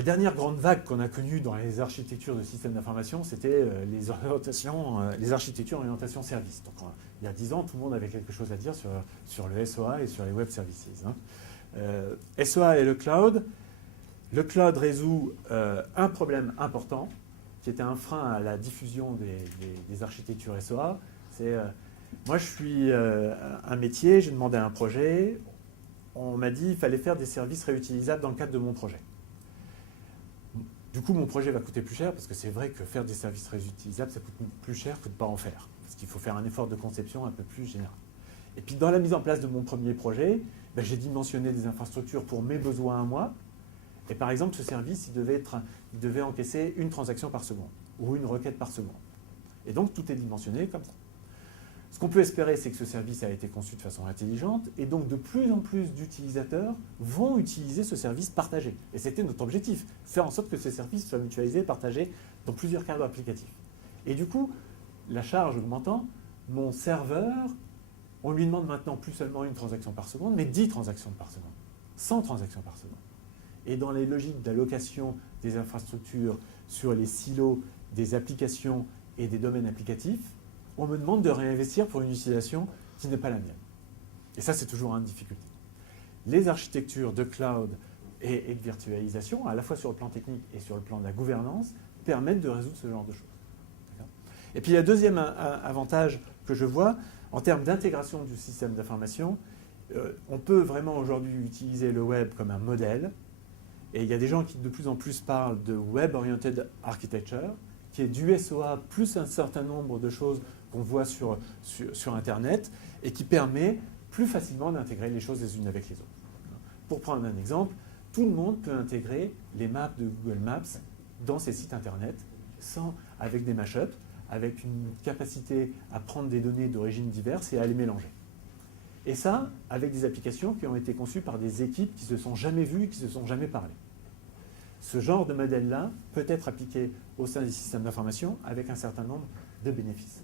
La dernière grande vague qu'on a connue dans les architectures de systèmes d'information, c'était les architectures orientation service. Donc, il y a 10 ans, tout le monde avait quelque chose à dire sur le SOA et sur les web services. SOA et le cloud. Le cloud résout un problème important, qui était un frein à la diffusion des architectures SOA. C'est, moi, je suis un métier, j'ai demandé un projet. On m'a dit qu'il fallait faire des services réutilisables dans le cadre de mon projet. Du coup, mon projet va coûter plus cher, parce que c'est vrai que faire des services réutilisables, ça coûte plus cher que de ne pas en faire. Parce qu'il faut faire un effort de conception un peu plus général. Et puis, dans la mise en place de mon premier projet, j'ai dimensionné des infrastructures pour mes besoins à moi. Et par exemple, ce service, il devait encaisser une transaction par seconde, ou une requête par seconde. Et donc, tout est dimensionné comme ça. Ce qu'on peut espérer, c'est que ce service a été conçu de façon intelligente, et donc de plus en plus d'utilisateurs vont utiliser ce service partagé. Et c'était notre objectif, faire en sorte que ce service soit mutualisé, partagé dans plusieurs cadres applicatifs. Et du coup, la charge augmentant, mon serveur, on lui demande maintenant plus seulement une transaction par seconde, mais 10 transactions par seconde, 100 transactions par seconde. Et dans les logiques d'allocation des infrastructures sur les silos des applications et des domaines applicatifs, on me demande de réinvestir pour une utilisation qui n'est pas la mienne. Et ça, c'est toujours une difficulté. Les architectures de cloud et de virtualisation, à la fois sur le plan technique et sur le plan de la gouvernance, permettent de résoudre ce genre de choses. Et puis, il y a un deuxième avantage que je vois, en termes d'intégration du système d'information, on peut vraiment aujourd'hui utiliser le web comme un modèle. Et il y a des gens qui de plus en plus parlent de Web-Oriented Architecture, qui est du SOA plus un certain nombre de choses qu'on voit sur Internet et qui permet plus facilement d'intégrer les choses les unes avec les autres. Pour prendre un exemple, tout le monde peut intégrer les maps de Google Maps dans ses sites Internet avec des mashups, avec une capacité à prendre des données d'origine diverses et à les mélanger. Et ça, avec des applications qui ont été conçues par des équipes qui ne se sont jamais vues et qui ne se sont jamais parlé. Ce genre de modèle-là peut être appliqué au sein des systèmes d'information avec un certain nombre de bénéfices.